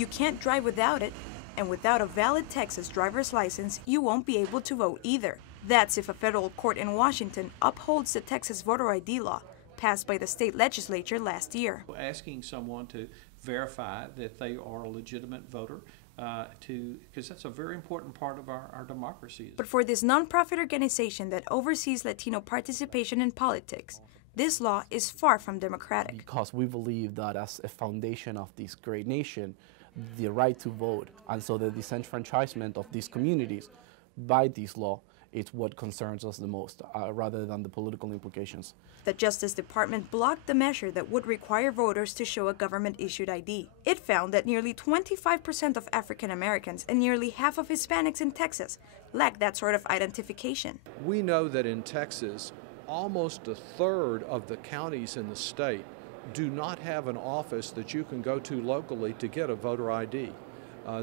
You can't drive without it, and without a valid Texas driver's license, you won't be able to vote either. That's if a federal court in Washington upholds the Texas voter ID law passed by the state legislature last year. Asking someone to verify that they are a legitimate voter, because that's a very important part of our democracy. But for this nonprofit organization that oversees Latino participation in politics, this law is far from democratic. Because we believe that as a foundation of this great nation, the right to vote, and so the disenfranchisement of these communities by this law, it's what concerns us the most, rather than the political implications. The Justice Department blocked the measure that would require voters to show a government-issued ID. It found that nearly 25% of African Americans and nearly half of Hispanics in Texas lack that sort of identification. We know that in Texas, almost a third of the counties in the state do not have an office that you can go to locally to get a voter ID.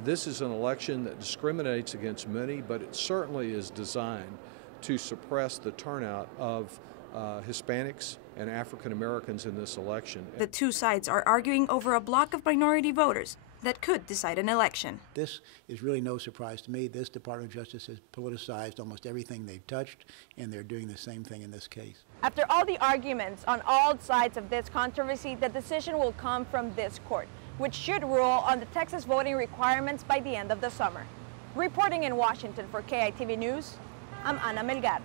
This is an election that discriminates against many, but it certainly is designed to suppress the turnout of Hispanics and African Americans in this election. The two sides are arguing over a block of minority voters that could decide an election. This is really no surprise to me. This Department of Justice has politicized almost everything they've touched, and they're doing the same thing in this case. After all the arguments on all sides of this controversy, the decision will come from this court, which should rule on the Texas voting requirements by the end of the summer. Reporting in Washington for KITV News, I'm Ana Melgar.